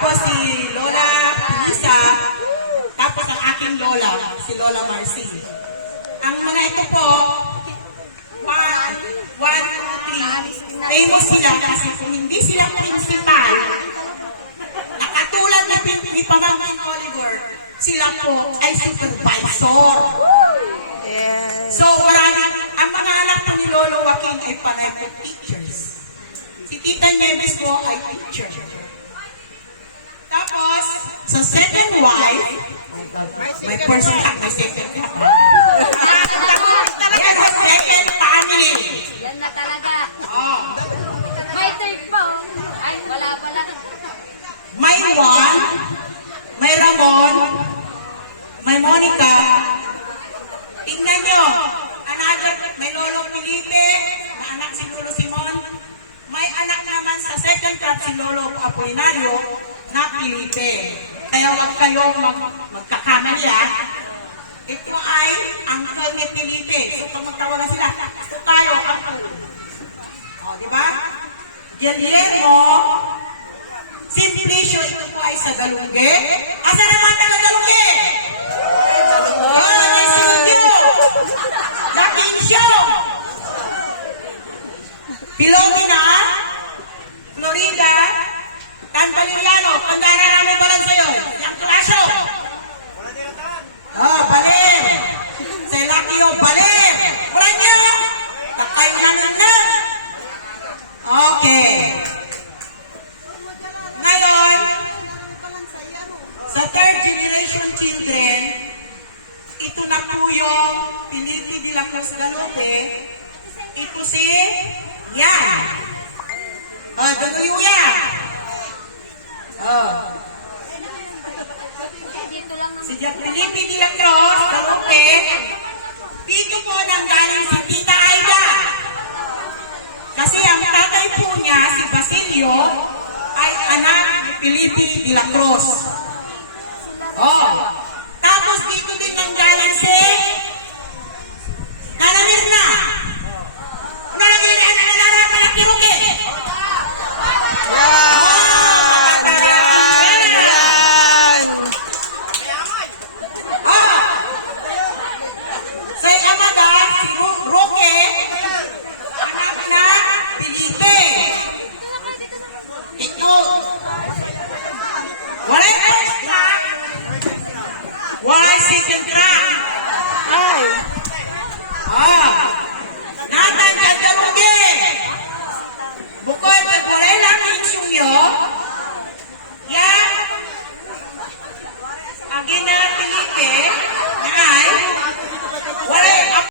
Ako si Lola Lisa, tapos ang aking lola, si Lola Marcy. Ang mga ito po, 1, 2, 3, famous sila kasi kung hindi sila principal, nakatulad ni Pamangkin Oliver, sila po ay supervisor. So, ang mga anak po ni Lolo Joaquin ay panay po teachers. Si Tita Nieves po ay teacher. Tapos, sa second wife, may person ka, may second ka. Yan ang second family. Yan na talaga. Oh. May third po. Ay, wala pala. May Juan, may Ramon, may Monica. Tingnan nyo, another, may Lolo Felipe, na anak si Lolo Simon. May anak naman sa second crop si Lolo Apolinario na Felipe. Kaya huwag kayong magkakamali Ito ay uncle ni Felipe. So kung magtawagan sila, ito tayo, uncle. O, di ba? Guillermo, Simplicio, ito po ay sa Dalunge. Asa naman taga Dalunge? Pilomina, Florida, Cantaliriano, pandara namin pa lang sa'yo. Yaktulasyo. Oh, balim. Sa Ilakio, balim. Wala niyo. Nakailanin na. Okay. Ngayon, sa third generation children, ito na po yung Felipe de la Cruz Galope. Ito si Yan. Oh, doon yung Yan. Oh. Si Felipe de la Cruz Galope. Dito po nanggaling si Tita Aida. Kasi ang tatay po niya, si Basilio, ay anak ni Felipe de la Cruz. Oh. Tapos dito din nanggaling si Nana Mirna. Nalagay na nalalala ka ng kirugi. Sa Amada, si Roque, anak na Felipe. Ito. Wala yung first track. Wala second track. Ay. Nathan Cantaruge. Bukod at wala lang yung sumyo. Yan. Ang ina Felipe.